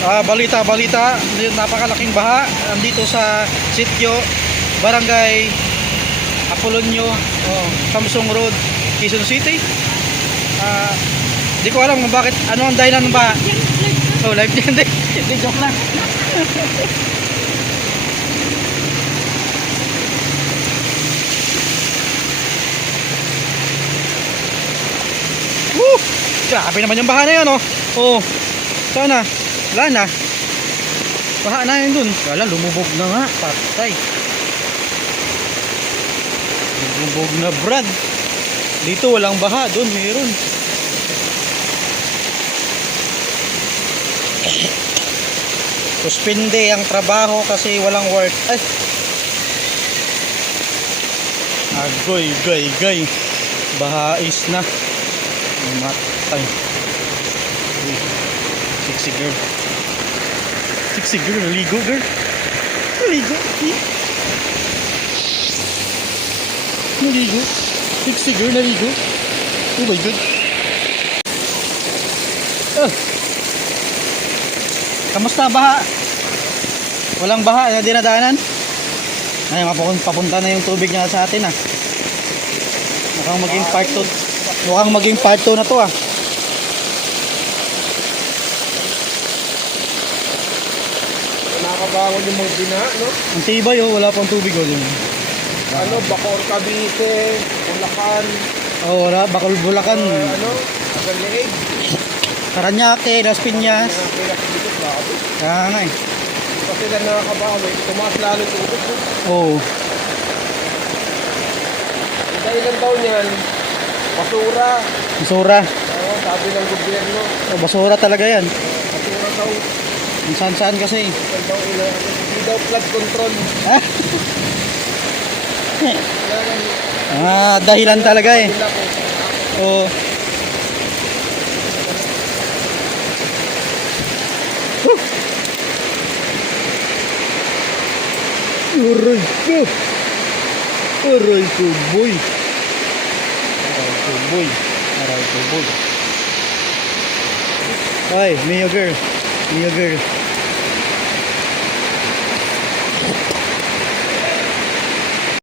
Balita, napakalaking baha andito sa sitio Barangay Apolonio, Samsung Road, Quezon City. Di ko alam kung bakit, ano ang dahilan ng baha. Live yan. Hindi, joke lang. Grabe naman yung baha na yan, sana, wala na. Baha na yun dun. Wala, lumubog na nga. Patay. Lumubog na, Brad. Dito walang baha, dun meron. Suspinde ang trabaho kasi walang work. Ay. Agoy. Bahais na. Matay. Sexy girl, naligo girl. Naligo. Sexy girl, naligo. Oh my god. Kamusta baha? Walang baha na dinadaanan? Ay, papunta na yung tubig niya sa atin Mukhang maging part 2 na to Nakakabangon yung mga bina, no? Ang tibay wala pang tubig dun. Bacoor, Cavite, Bulacan. Wala, Bulacan. Agaliig. Paranaque, Las Piñas. Kaya nga Kasi sila nakakabangon, tumaas lalo tubig. Ang dahilan daw niyan, basura. Sabi ng gobyerno. Basura talaga yan. Basura daw. Saan kasi. Hindi daw flood control. Dahilan talaga Aray ko boy. Ay, Mio girl.